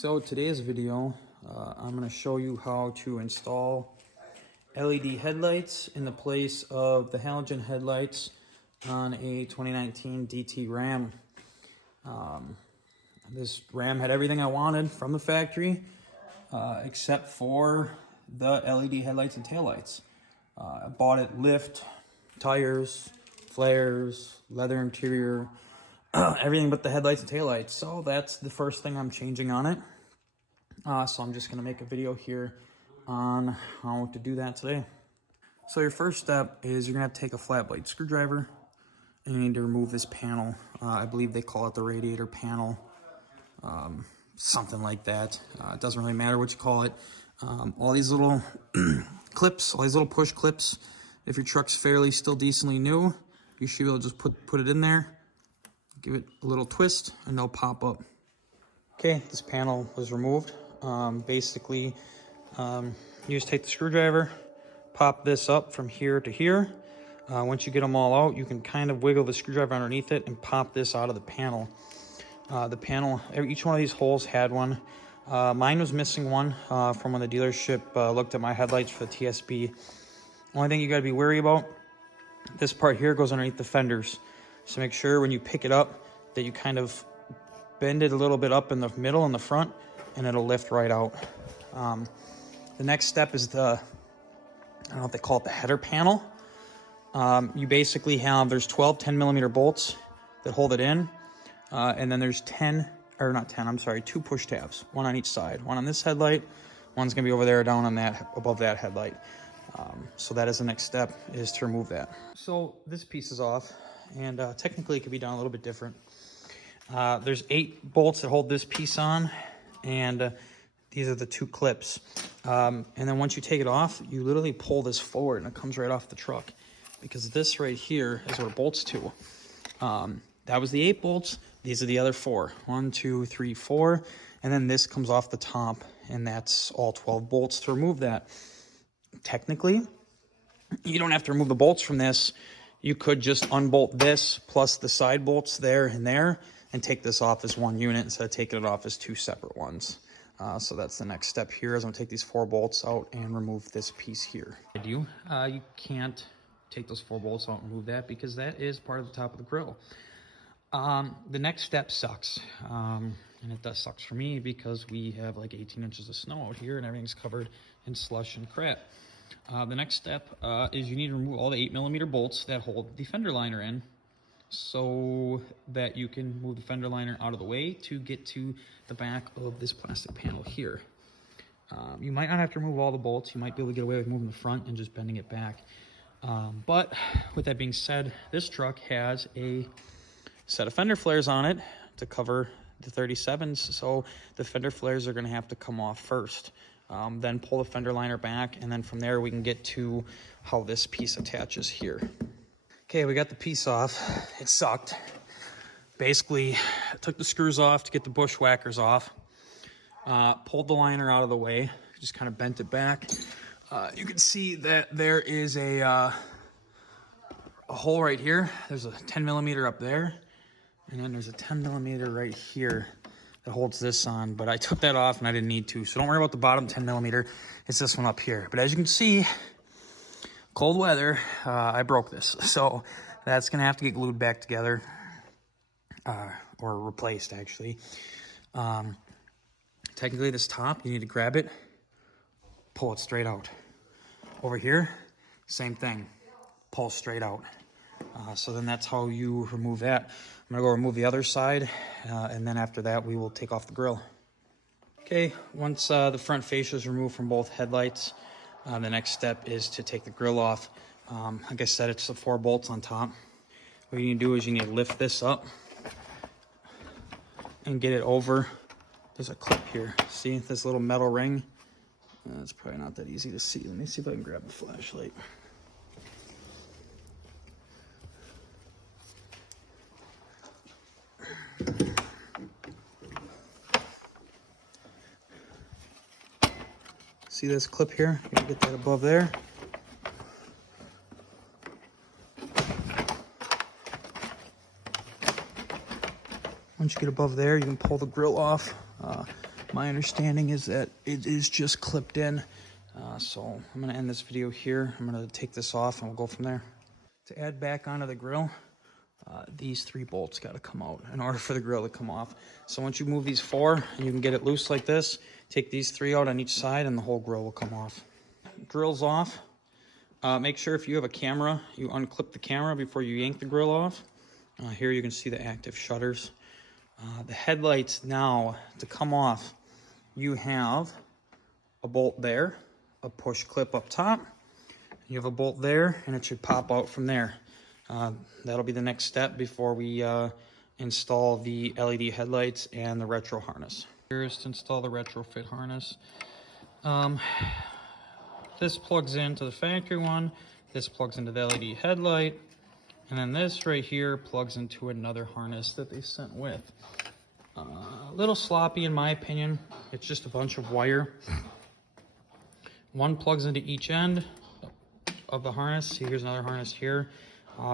So today's video, I'm going to show you how to install LED headlights in the place of the halogen headlights on a 2019 DT Ram. This Ram had everything I wanted from the factory, except for the LED headlights and taillights. I bought it lift, tires, flares, leather interior, everything but the headlights and taillights. So that's the first thing I'm changing on it. So I'm just going to make a video here on how to do that today. So your first step is you're going to have to take a flat blade screwdriver and you need to remove this panel. I believe they call it the radiator panel, something like that. It doesn't really matter what you call it. All these little clips, all these little push clips, if your truck's fairly still decently new, you should be able to just put it in there, give it a little twist, and they'll pop up. Okay, this panel was removed. Basically, you just take the screwdriver, pop this up from here to here. Once you get them all out, you can kind of wiggle the screwdriver underneath it and pop this out of the panel. Each one of these holes had one. Mine was missing one from when the dealership looked at my headlights for the TSB. Only thing you gotta be wary about, this part here goes underneath the fenders. So make sure when you pick it up that you kind of bend it a little bit up in the middle and the front, and it'll lift right out. The next step is I don't know if they call it the header panel. You basically have, there's 12 10mm bolts that hold it in. And then there's 2 push tabs, one on each side. One on this headlight, one's gonna be over there down on that, above that headlight. So that is the next step, is to remove that. So this piece is off, and technically it could be done a little bit different. There's 8 bolts that hold this piece on, and these are the 2 clips. And then once you take it off, you literally pull this forward and it comes right off the truck, because this right here is what it bolts to. That was the 8 bolts. These are the other 4. 1, 2, 3, 4. And then this comes off the top, and that's all 12 bolts to remove that. Technically, you don't have to remove the bolts from this. You could just unbolt this plus the side bolts there and there and take this off as one unit instead of taking it off as 2 separate ones. So that's the next step here, is I'm gonna take these 4 bolts out and remove this piece here. You can't take those 4 bolts out and remove that because that is part of the top of the grill. The next step sucks, and it does sucks for me because we have like 18 inches of snow out here and everything's covered in slush and crap. The next step is you need to remove all the 8mm bolts that hold the fender liner in, so that you can move the fender liner out of the way to get to the back of this plastic panel here. You might not have to remove all the bolts. You might be able to get away with moving the front and just bending it back. But with that being said, this truck has a set of fender flares on it to cover the 37s, so the fender flares are going to have to come off first. Then pull the fender liner back, and then from there we can get to how this piece attaches here. Okay, we got the piece off. It sucked. Basically, I took the screws off to get the bushwhackers off, pulled the liner out of the way, just kind of bent it back. You can see that there is a hole right here. There's a 10mm up there, and then there's a 10mm right here that holds this on, but I took that off and I didn't need to, so don't worry about the bottom 10mm. It's this one up here. But as you can see, cold weather, I broke this, so that's gonna have to get glued back together, or replaced actually. Technically this top, you need to grab it, pull it straight out. Over here, same thing, pull straight out. So then that's how you remove that. I'm gonna go remove the other side, and then after that we will take off the grill. Okay, once the front fascia is removed from both headlights, the next step is to take the grill off. Like I said, it's the 4 bolts on top. What you need to do is you need to lift this up and get it over. There's a clip here. See this little metal ring? It's probably not that easy to see. Let me see if I can grab the flashlight. See this clip here? You gotta get that above there. Once you get above there, you can pull the grill off. My understanding is that it is just clipped in. So I'm gonna end this video here. I'm gonna take this off and we'll go from there. To add back onto the grill, these 3 bolts gotta come out in order for the grill to come off. So once you move these 4 and you can get it loose like this, take these 3 out on each side and the whole grill will come off. Grill's off. Make sure if you have a camera, you unclip the camera before you yank the grill off. Here you can see the active shutters. The headlights now, to come off, you have a bolt there, a push clip up top. You have a bolt there, and it should pop out from there. That'll be the next step before we install the LED headlights and the retro harness. Here's to install the retrofit harness. This plugs into the factory one, this plugs into the LED headlight, and then this right here plugs into another harness that they sent with. A little sloppy in my opinion. It's just a bunch of wire. One plugs into each end of the harness. See, here's another harness here.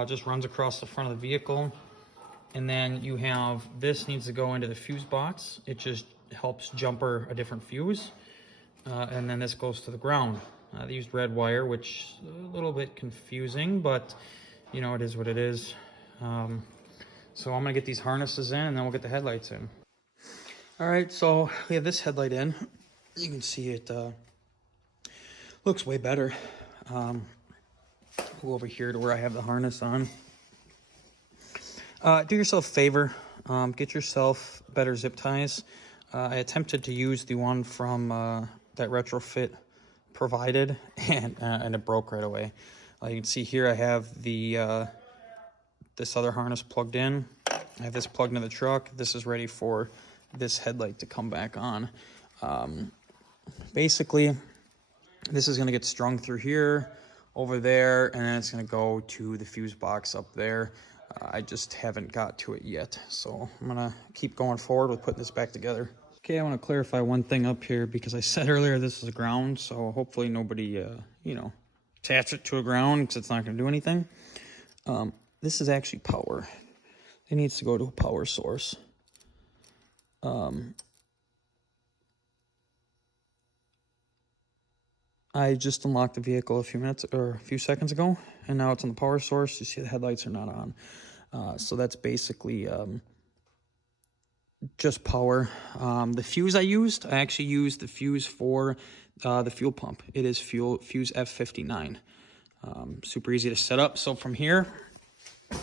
Just runs across the front of the vehicle. And then you have, this needs to go into the fuse box. It just helps jumper a different fuse. And then this goes to the ground. They used red wire, which is a little bit confusing, but you know, it is what it is. So I'm gonna get these harnesses in and then we'll get the headlights in. All right, so we have this headlight in. You can see it looks way better. Go over here to where I have the harness on. Do yourself a favor, get yourself better zip ties. I attempted to use the one from that retrofit provided, and it broke right away. You can see here I have the this other harness plugged in. I have this plugged into the truck. This is ready for this headlight to come back on. Basically, this is going to get strung through here, over there, and then it's going to go to the fuse box up there. I just haven't got to it yet, so I'm going to keep going forward with putting this back together. Okay, I want to clarify one thing up here because I said earlier this is a ground, so hopefully nobody, you know, attach it to a ground because it's not going to do anything. This is actually power. It needs to go to a power source. I just unlocked the vehicle a few seconds ago, and now it's on the power source. You see the headlights are not on. So that's basically just power. The fuse I actually used the fuse for the fuel pump. It is fuse F59. Super easy to set up. So from here,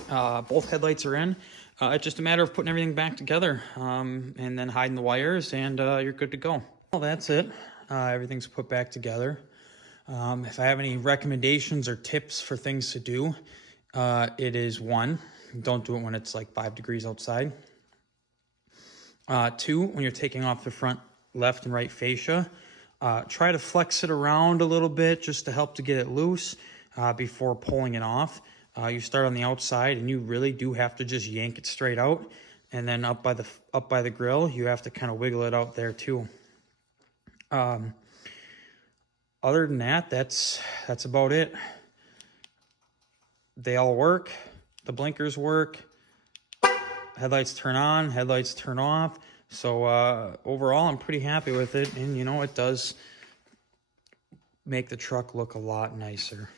both headlights are in. It's just a matter of putting everything back together and then hiding the wires, and you're good to go. Well, that's it. Everything's put back together. If I have any recommendations or tips for things to do, it is 1, don't do it when it's like 5 degrees outside. 2, when you're taking off the front left and right fascia, try to flex it around a little bit just to help to get it loose before pulling it off. You start on the outside and you really do have to just yank it straight out, and then up by the grill you have to kind of wiggle it out there too. Other than that, that's about it. They all work. The blinkers work. Headlights turn on, headlights turn off. So overall, I'm pretty happy with it. And, you know, it does make the truck look a lot nicer.